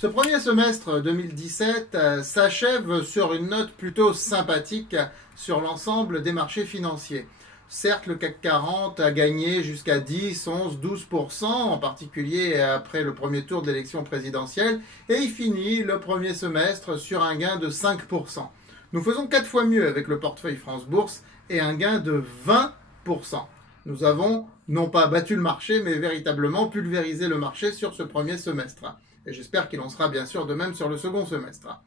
Ce premier semestre 2017 s'achève sur une note plutôt sympathique sur l'ensemble des marchés financiers. Certes, le CAC 40 a gagné jusqu'à 10, 11, 12%, en particulier après le premier tour de l'élection présidentielle, et il finit le premier semestre sur un gain de 5%. Nous faisons 4 fois mieux avec le portefeuille France Bourse et un gain de 20%. Nous avons non pas battu le marché, mais véritablement pulvérisé le marché sur ce premier semestre. Et j'espère qu'il en sera bien sûr de même sur le second semestre.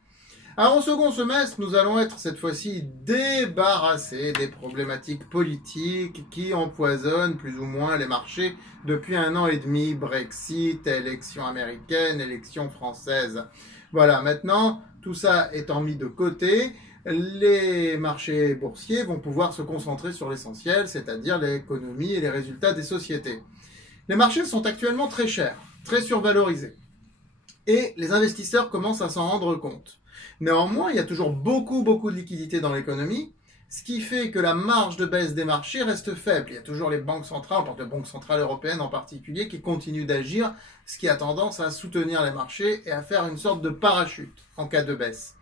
Alors au second semestre, nous allons être cette fois-ci débarrassés des problématiques politiques qui empoisonnent plus ou moins les marchés depuis 1 an et demi. Brexit, élection américaine, élection française. Voilà, maintenant, tout ça étant mis de côté, les marchés boursiers vont pouvoir se concentrer sur l'essentiel, c'est-à-dire l'économie et les résultats des sociétés. Les marchés sont actuellement très chers, très survalorisés. Et les investisseurs commencent à s'en rendre compte. Néanmoins, il y a toujours beaucoup de liquidités dans l'économie, ce qui fait que la marge de baisse des marchés reste faible. Il y a toujours les banques centrales, on parle de banques centrales européennes en particulier, qui continuent d'agir, ce qui a tendance à soutenir les marchés et à faire une sorte de parachute en cas de baisse.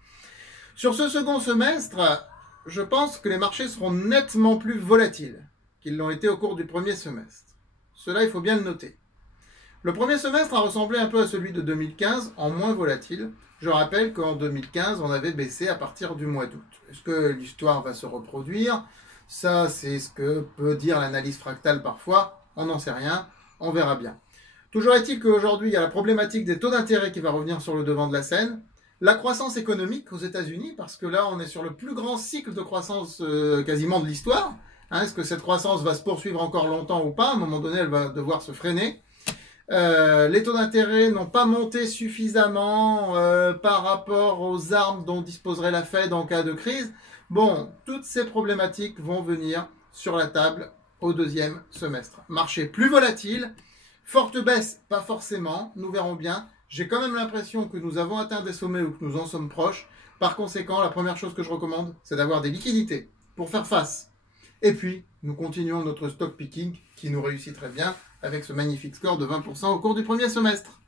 Sur ce second semestre, je pense que les marchés seront nettement plus volatiles qu'ils l'ont été au cours du premier semestre. Cela, il faut bien le noter. Le premier semestre a ressemblé un peu à celui de 2015, en moins volatile. Je rappelle qu'en 2015, on avait baissé à partir du mois d'août. Est-ce que l'histoire va se reproduire? Ça, c'est ce que peut dire l'analyse fractale parfois. On n'en sait rien, on verra bien. Toujours est-il qu'aujourd'hui, il y a la problématique des taux d'intérêt qui va revenir sur le devant de la scène. La croissance économique aux États-Unis, parce que là, on est sur le plus grand cycle de croissance quasiment de l'histoire. Est-ce que cette croissance va se poursuivre encore longtemps ou pas? À un moment donné, elle va devoir se freiner. Les taux d'intérêt n'ont pas monté suffisamment par rapport aux armes dont disposerait la Fed en cas de crise. Bon, toutes ces problématiques vont venir sur la table au deuxième semestre. Marché plus volatile, forte baisse, pas forcément, nous verrons bien. J'ai quand même l'impression que nous avons atteint des sommets ou que nous en sommes proches. Par conséquent, la première chose que je recommande, c'est d'avoir des liquidités pour faire face. Et puis, nous continuons notre stock picking qui nous réussit très bien avec ce magnifique score de 20% au cours du premier semestre.